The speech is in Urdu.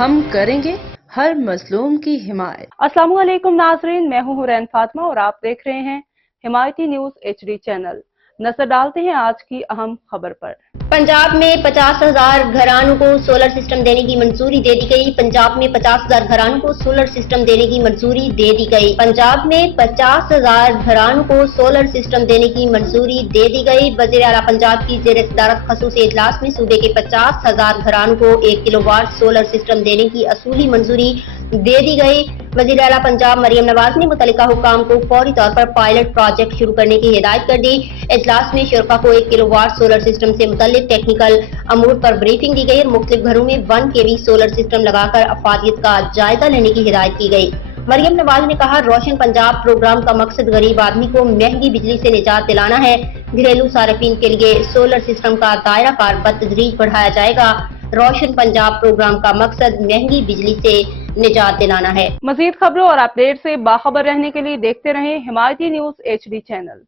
ہم کریں گے ہر مظلوم کی حمایت۔ السلام علیکم ناظرین، میں ہوں حورین فاطمہ اور آپ دیکھ رہے ہیں حمایتی نیوز HD چینل۔ نظر ڈالتے ہیں آج کی اہم خبر پر۔ پنجاب میں 50,000 گھرانوں کو سولر سسٹم دینے کی منظوری دے دی گئی۔ پنجاب میں 50,000 گھرانوں کو سولر سسٹم دینے کی منظوری دے دی گئی۔ پنجاب میں 50,000 گھرانوں کو سولر سسٹم دینے کی منظوری دے دی گئی۔ وزیر اعلیٰ پنجاب کی زیر صدارت خصوصی اجلاس میں صوبے کے 50,000 گھرانوں کو 1 کلو واٹ سولر سسٹم دینے کی اصولی منظوری دے دی گئی۔ وزیر اعلیٰ پنجاب مریم نواز نے متعلقہ حکام کو فوری طور پر پائلٹ پروجیکٹ شروع کرنے کی ہدایت کر دی۔ اجلاس میں شرکاء کو 1 کلو واٹ سولر سسٹم سے متعلق ٹیکنیکل امور پر بریفنگ دی گئی اور مختلف گھروں میں 1 kV سولر سسٹم لگا کر افادیت کا جائزہ لینے کی ہدایت کی گئی۔ مریم نواز نے کہا، روشن پنجاب پروگرام کا مقصد غریب آدمی کو مہنگی بجلی سے نجات دلانا ہے۔ گھریلو صارفین کے لیے سولر سسٹم کا دائرہ کار بتدریج بڑھایا جائے گا۔ روشن پنجاب پروگرام کا مقصد مہنگی بجلی سے نجات دلانا ہے۔ مزید خبروں اور اپڈیٹ سے باخبر رہنے کے لیے دیکھتے رہیں حمایتی نیوز HD چینل۔